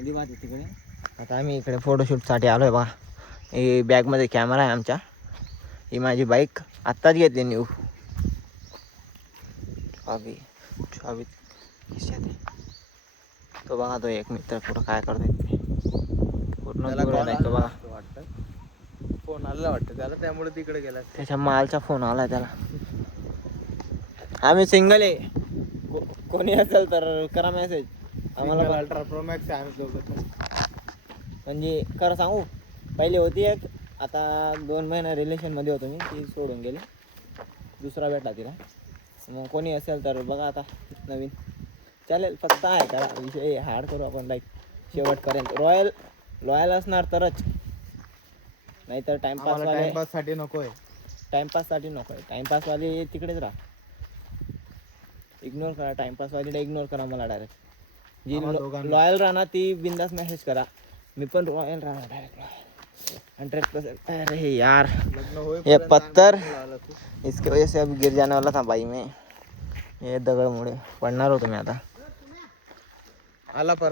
नदी वाहते तिकडे. आता आम्ही इकडे फोटोशूटसाठी आलो आहे बघा. ही बॅगमध्ये कॅमेरा आहे आमच्या. ही माझी बाईक आत्ताच घेतली न्यू. चावी खिशात आहे. तो बघा तो एक मित्र पुढं काय करतोय ते. पूर्ण दूर आहे तो बघा. फोन आला वाटतं त्याला, त्यामुळे तिकडे गेला. त्याच्या मालचा फोन आला त्याला. आम्ही सिंगल आहे. कोणी असेल तर करा मेसेज आम्हाला. अल्ट्रा प्रो मॅक्स आहे आम्ही दोघं. म्हणजे खरं सांगू, पहिले होती एक, आता 2 महिना रिलेशनमध्ये होतो मी, ती सोडून गेली. दुसरा भेटला तिला. मग कोणी असेल तर बघा आता नवीन चालेल. फक्त आहे करा विषय हार्ड करू आपण, लाईक शेवट करेन. लॉयल असणार तरच, नाहीतर टाइमपाससाठी नको आहे. टाइमपाससाठी नको आहे. टाइमपासवाली तिकडेच राहा. इग्नोर करा टाइमपासवालीला, इग्नोर करा मला डायरेक्ट. जी लॉयल राहणार ती बिंदास मेसेज करा. मी पण रॉयल राहणार डायरेक्ट 100%. अरे यार ये पत्थर इसके वजह से अब गिर जाने वाला था भाई मैं. ये दगड मुळे पडणार होतो मी आता. आला परत.